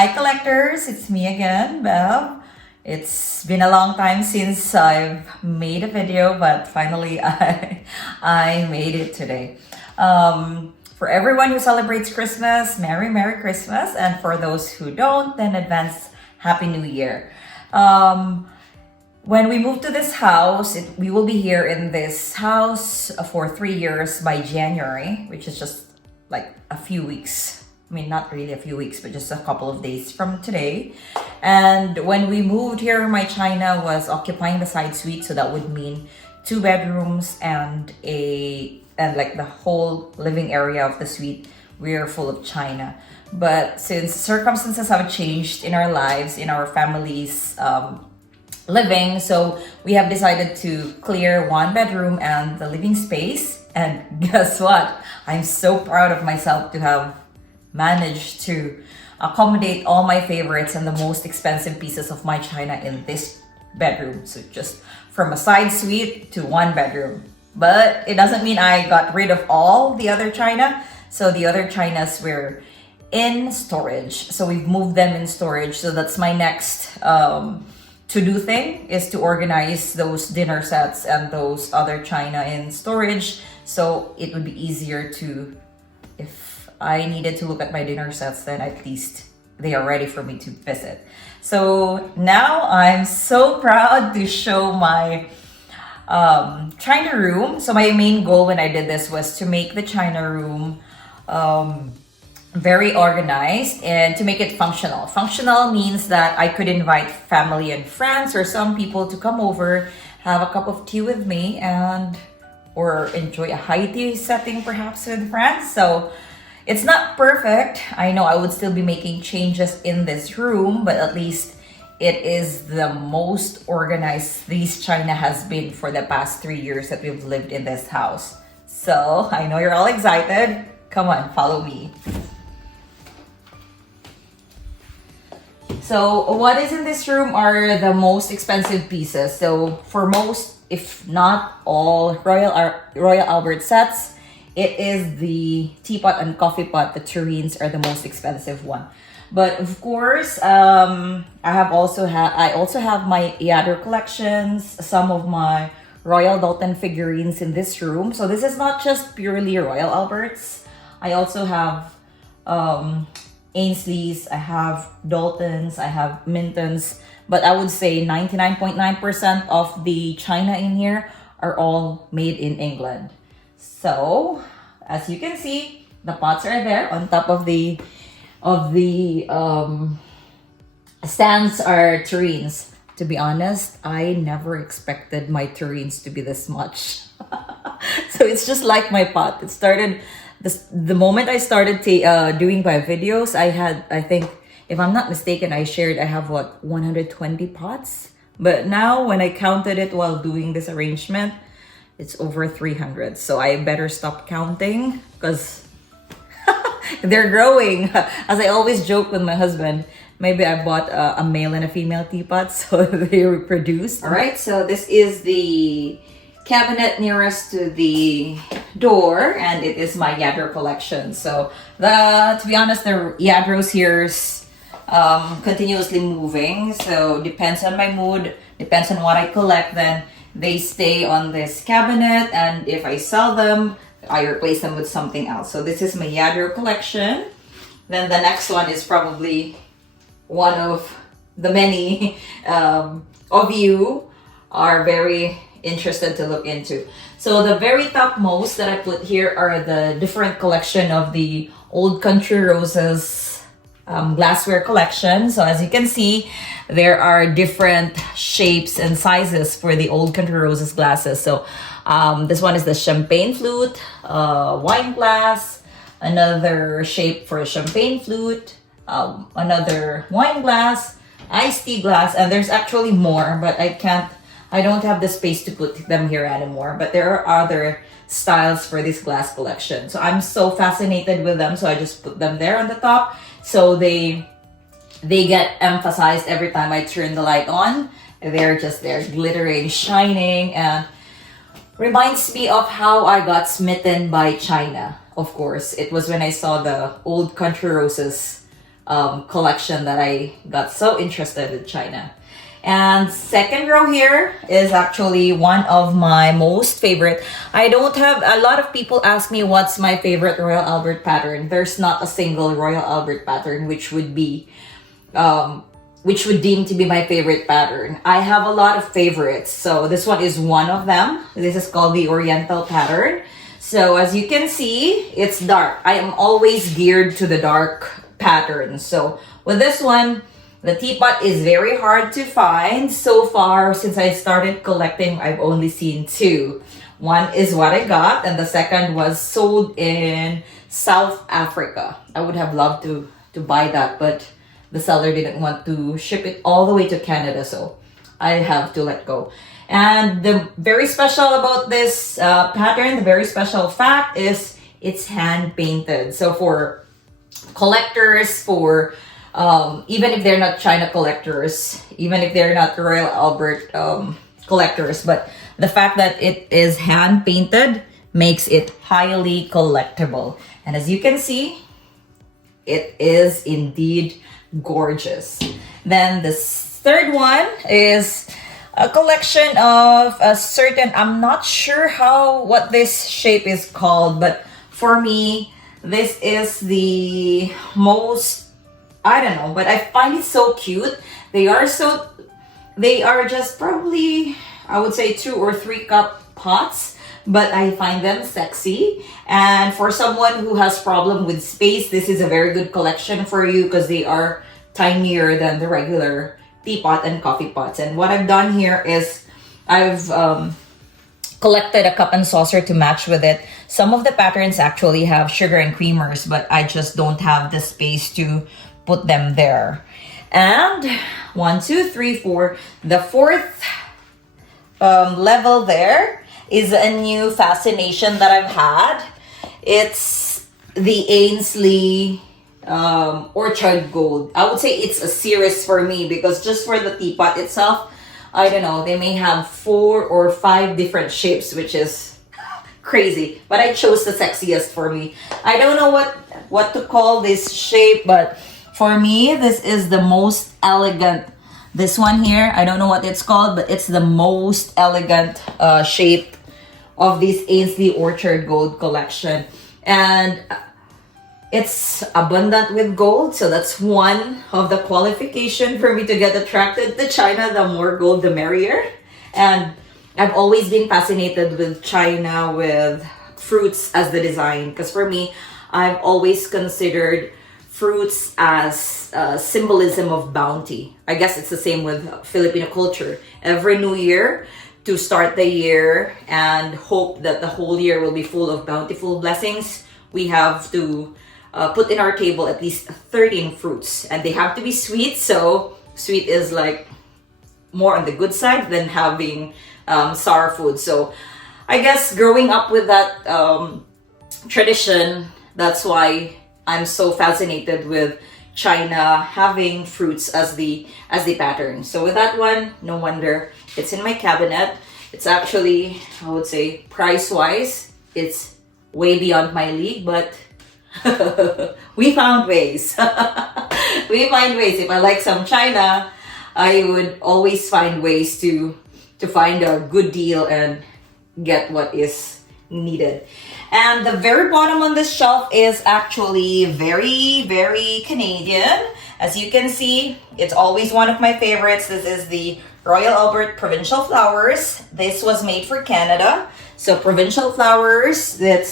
Hi collectors, it's me again, Bev. It's been a long time since I've made a video, but finally I made it today. For everyone who celebrates Christmas, Merry Christmas, and for those who don't, then advance Happy New Year. When we move to this house, we will be here in this house for 3 years by January, which is just like a few weeks. I mean, not really a few weeks, but just a couple of days from today. And when we moved here, my China was occupying the side suite, so that would mean 2 bedrooms and like the whole living area of the suite. We're full of China. But since circumstances have changed in our lives, in our families' living, so we have decided to clear 1 bedroom and the living space. And guess what? I'm so proud of myself to have managed to accommodate all my favorites and the most expensive pieces of my China in this bedroom. So just from a side suite to 1 bedroom. But it doesn't mean I got rid of all the other China. So the other Chinas were in storage. So we've moved them in storage. So that's my next to-do thing, is to organize those dinner sets and those other China in storage. So it would be easier to, if I needed to look at my dinner sets, then at least they are ready for me to visit. So now I'm so proud to show my China room. So my main goal when I did this was to make the China room very organized and to make it functional. Functional means that I could invite family and friends or some people to come over, have a cup of tea with me, or enjoy a high tea setting perhaps with friends. So it's not perfect. I know I would still be making changes in this room, but at least it is the most organized this China has been for the past 3 years that we've lived in this house. So I know you're all excited. Come on, follow me. So what is in this room are the most expensive pieces. So for most, if not all Royal Albert sets, it is the teapot and coffee pot. The tureens are the most expensive one. But of course, I also have my Yadro collections, some of my Royal Dalton figurines in this room. So this is not just purely Royal Alberts. I also have Ainsleys, I have Daltons, I have Mintons. But I would say 99.9% of the China in here are all made in England. So, as you can see, the pots are there on top of the stands are tureens. To be honest, I never expected my tureens to be this much. So it's just like my pot. It started the moment I started doing my videos. I think, if I'm not mistaken, I have 120 pots. But now when I counted it while doing this arrangement, it's over 300. So I better stop counting because they're growing. As I always joke with my husband, maybe I bought a male and a female teapot so they reproduce. All right, so this is the cabinet nearest to the door, and it is my Yadro collection. So to be honest, the Yadros here's continuously moving. So depends on my mood, depends on what I collect, then they stay on this cabinet, and if I sell them, I replace them with something else. So this is my Yadro collection. Then the next one is probably one of the many of you are very interested to look into. So the very topmost that I put here are the different collection of the Old Country Roses glassware collection. So as you can see, there are different shapes and sizes for the Old Country Roses glasses. So this one is the champagne flute, wine glass, another shape for a champagne flute, another wine glass, iced tea glass, and there's actually more, but I don't have the space to put them here anymore. But there are other styles for this glass collection. So I'm so fascinated with them, so I just put them there on the top. So they get emphasized every time I turn the light on. They're just there, glittering, shining, and reminds me of how I got smitten by China. Of course, it was when I saw the Old Country Roses collection that I got so interested with China. And second row here is actually one of my most favorite. I don't have, a lot of people ask me what's my favorite Royal Albert pattern. There's not a single Royal Albert pattern which would deem to be my favorite pattern. I have a lot of favorites. So this one is one of them. This is called the Oriental pattern. So as you can see, it's dark. I am always geared to the dark pattern. So with this one, the teapot is very hard to find. So far, since I started collecting, I've only seen two. One is what I got, and the second was sold in South Africa. I would have loved to buy that, but the seller didn't want to ship it all the way to Canada, so I have to let go. And the very special about this pattern, the very special fact is it's hand painted. So for collectors, for even if they're not China collectors, even if they're not Royal Albert collectors, but the fact that it is hand painted makes it highly collectible. And as you can see, it is indeed gorgeous. Then the third one is a collection of a certain, I'm not sure what this shape is called, but for me, this is the most, I don't know, but I find it so cute. They are just probably, I would say 2 or 3 cup pots, but I find them sexy. And for someone who has problem with space, this is a very good collection for you because they are tinier than the regular teapot and coffee pots. And what I've done here is I've collected a cup and saucer to match with it. Some of the patterns actually have sugar and creamers, but I just don't have the space to put them there. And 1, 2, 3, 4. The fourth level there is a new fascination that I've had. It's the Anley Orchard Gold. I would say it's a series for me because just for the teapot itself, I don't know, they may have 4 or 5 different shapes, which is crazy. But I chose the sexiest for me. I don't know what to call this shape, but for me, this is the most elegant. This one here, I don't know what it's called, but it's the most elegant shape of this Anley Orchard Gold collection. And it's abundant with gold, so that's one of the qualification for me to get attracted to China. The more gold, the merrier. And I've always been fascinated with China, with fruits as the design, because for me, I've always considered fruits as symbolism of bounty. I guess it's the same with Filipino culture. Every new year, to start the year and hope that the whole year will be full of bountiful blessings, we have to put in our table at least 13 fruits, and they have to be sweet. So sweet is like more on the good side than having sour food. So I guess growing up with that tradition, that's why I'm so fascinated with China having fruits as the pattern. So with that one, no wonder it's in my cabinet. It's actually, I would say, price-wise, it's way beyond my league, but we found ways. We find ways. If I like some China, I would always find ways to find a good deal and get what is needed. And the very bottom on this shelf is actually very, very Canadian. As you can see, it's always one of my favorites. This is the Royal Albert Provincial Flowers. This was made for Canada. So Provincial Flowers, it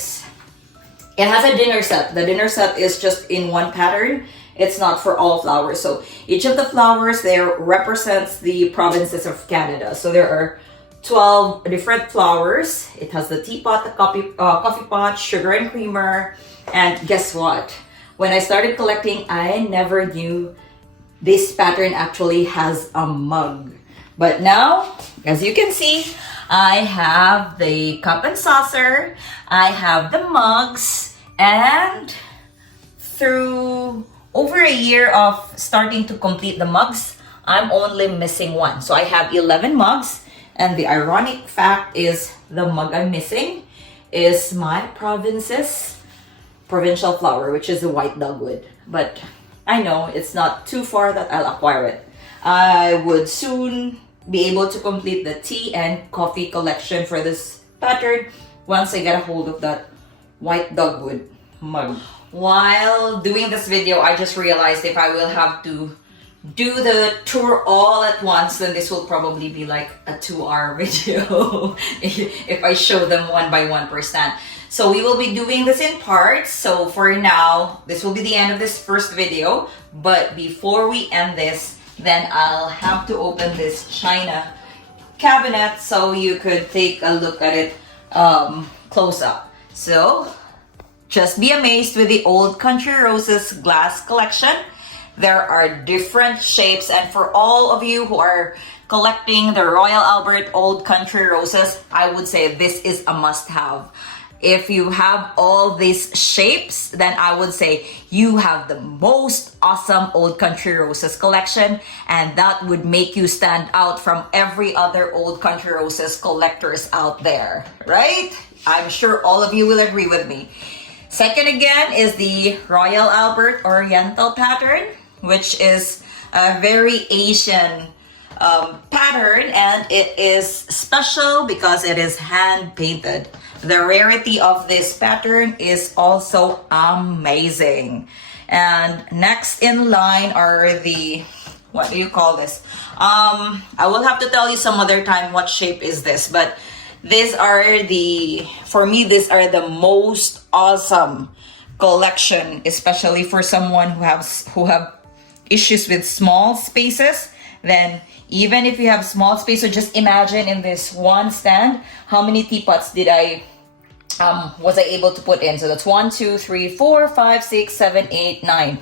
has a dinner set. The dinner set is just in one pattern. It's not for all flowers. So each of the flowers there represents the provinces of Canada. So there are 12 different flowers. It has the teapot, the coffee pot, sugar and creamer. And guess what? When I started collecting, I never knew this pattern actually has a mug. But now, as you can see, I have the cup and saucer, I have the mugs, and through over a year of starting to complete the mugs, I'm only missing one. So I have 11 mugs, and the ironic fact is the mug I'm missing is my province's provincial flower, which is the white dogwood. But I know it's not too far that I'll acquire it. I would soon be able to complete the tea and coffee collection for this pattern once I get a hold of that white dogwood mug. While doing this video, I just realized if I will have to do the tour all at once, then this will probably be like a 2-hour video if I show them one by one per stand. So we will be doing this in parts. So for now, this will be the end of this first video. But before we end this, then I'll have to open this china cabinet so you could take a look at it close up. So just be amazed with the Old Country Roses glass collection. There are different shapes, and for all of you who are collecting the Royal Albert Old Country Roses, I would say this is a must-have. If you have all these shapes, then I would say you have the most awesome Old Country Roses collection, and that would make you stand out from every other Old Country Roses collectors out there, right? I'm sure all of you will agree with me. Second again is the Royal Albert Oriental pattern, which is a very Asian pattern, and it is special because it is hand painted. The rarity of this pattern is also amazing. And next in line are the, what do you call this? I will have to tell you some other time what shape is this, but these are the, for me, these are the most awesome collection, especially for someone who have issues with small spaces. Then even if you have small space, so just imagine in this one stand, how many teapots did was I able to put in? So that's 1, 2, 3, 4, 5, 6, 7, 8, 9.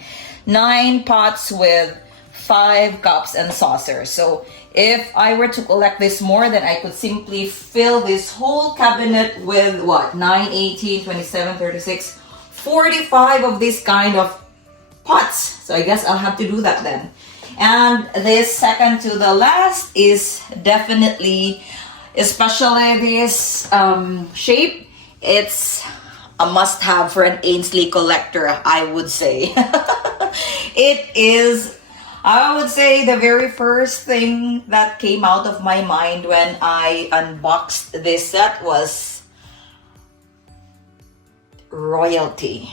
9 pots with 5 cups and saucers. So if I were to collect this more, then I could simply fill this whole cabinet with what? 9, 18, 27, 36, 45 of this kind of pots. So I guess I'll have to do that then. And this second to the last is definitely, especially this shape, it's a must-have for an Anley collector, I would say. It is, I would say, the very first thing that came out of my mind when I unboxed this set was royalty.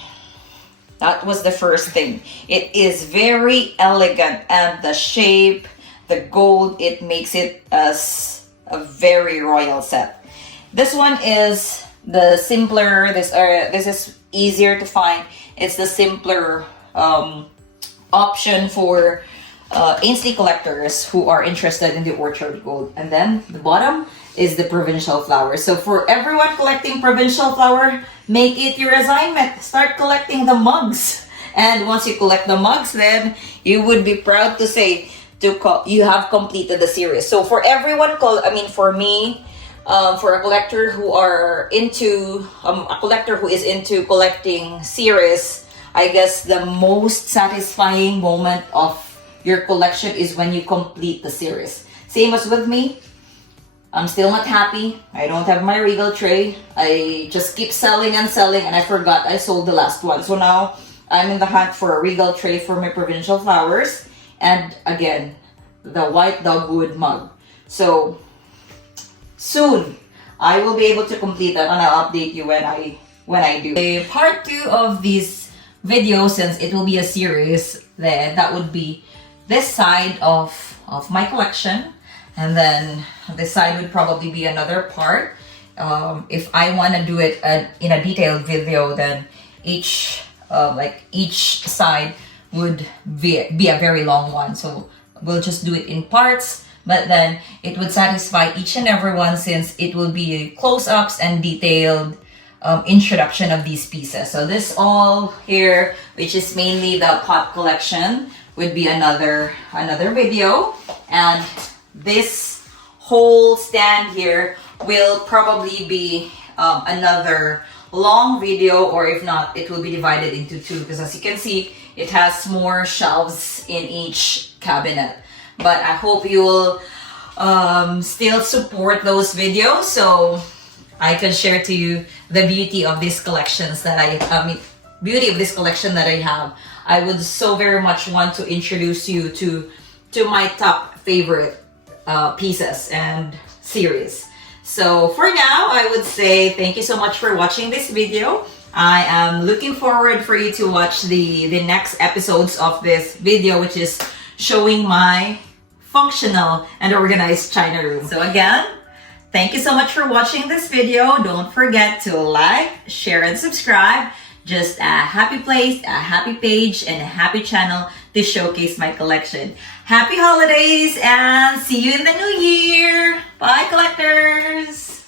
That was the first thing. It is very elegant, and the shape, the gold, it makes it as a very royal set. This one is the simpler, this is easier to find. It's the simpler option for Anley collectors who are interested in the Orchard Gold. And then the bottom is the Provincial flower. So for everyone collecting Provincial flower, make it your assignment. Start collecting the mugs. And once you collect the mugs, then you would be proud to say you have completed the series. So for everyone, for me, for a collector who are into a collector who is into collecting series, I guess the most satisfying moment of your collection is when you complete the series. Same as with me. I'm still not happy. I don't have my regal tray. I just keep selling and selling, and I forgot I sold the last one. So now I'm in the hunt for a regal tray for my Provincial flowers, and again, the white dogwood mug. So soon I will be able to complete that, and I'll update you when I do. A part 2 of this video, since it will be a series, then that would be this side of my collection. And then this side would probably be another part. If I want to do it in a detailed video, then each side would be a very long one. So we'll just do it in parts, but then it would satisfy each and every one, since it will be close-ups and detailed introduction of these pieces. So this all here, which is mainly the pot collection, would be another video. And this whole stand here will probably be another long video, or if not, it will be divided into 2, because as you can see, it has more shelves in each cabinet. But I hope you will still support those videos so I can share to you the beauty of these collections that beauty of this collection that I have, I would so very much want to introduce you to my top favorite pieces and series. So for now, I would say thank you so much for watching this video. I am looking forward for you to watch the next episodes of this video, which is showing my functional and organized China room. So again, thank you so much for watching this video. Don't forget to like, share, and subscribe. Just a happy place, a happy page, and a happy channel to showcase my collection. Happy holidays and see you in the new year. Bye, collectors.